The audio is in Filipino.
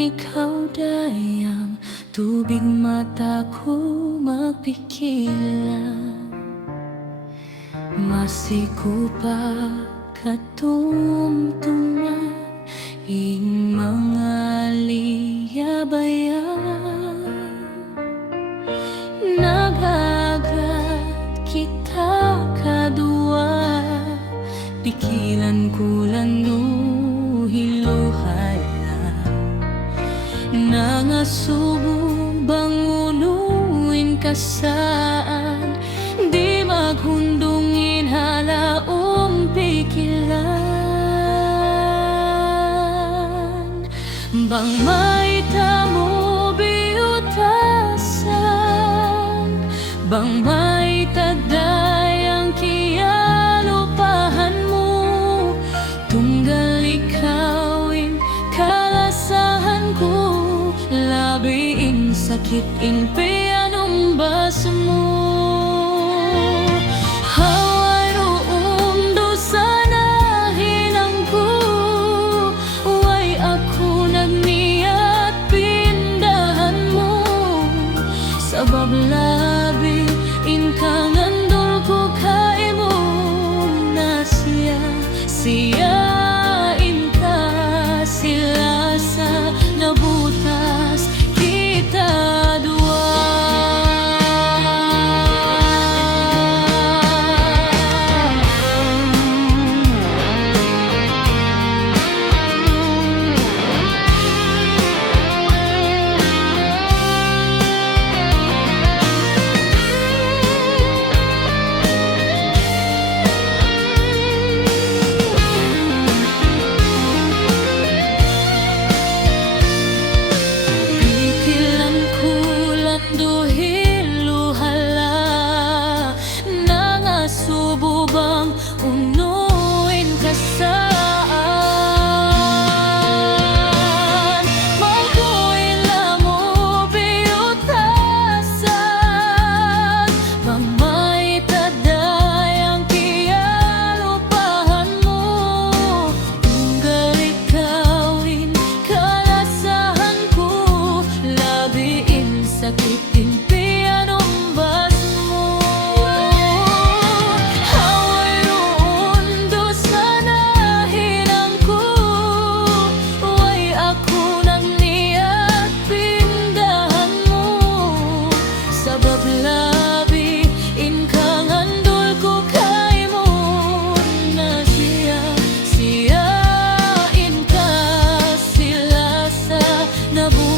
ikaw dayang tubig mataku magpikilan. Masikupa katumtuman ing mga liyabayan. Nagagat kita kadua, pikilan kulan hiluhala. Nangasubo banguluin kasaan, di maghundungin halaong pikilan. Bang may tamo biutasan, bang may tagdayang kiyalupahan mo, tunggal ikawin kalasahan ko, labiin sakit inpi anumbas mo. Haway roong dosa na hinangko, way ako nagniat pindahan mo, sabab labi inkangandol ko kay mo na siya inka sila sa nabutas kita dua. Sububang unuin kasaan, magkuin lamo biutasan, mamay tadayang kiyalupahan mo, tunggal ikawin kalasahan ko, labiin sakit inpi anumbas mo. Nabu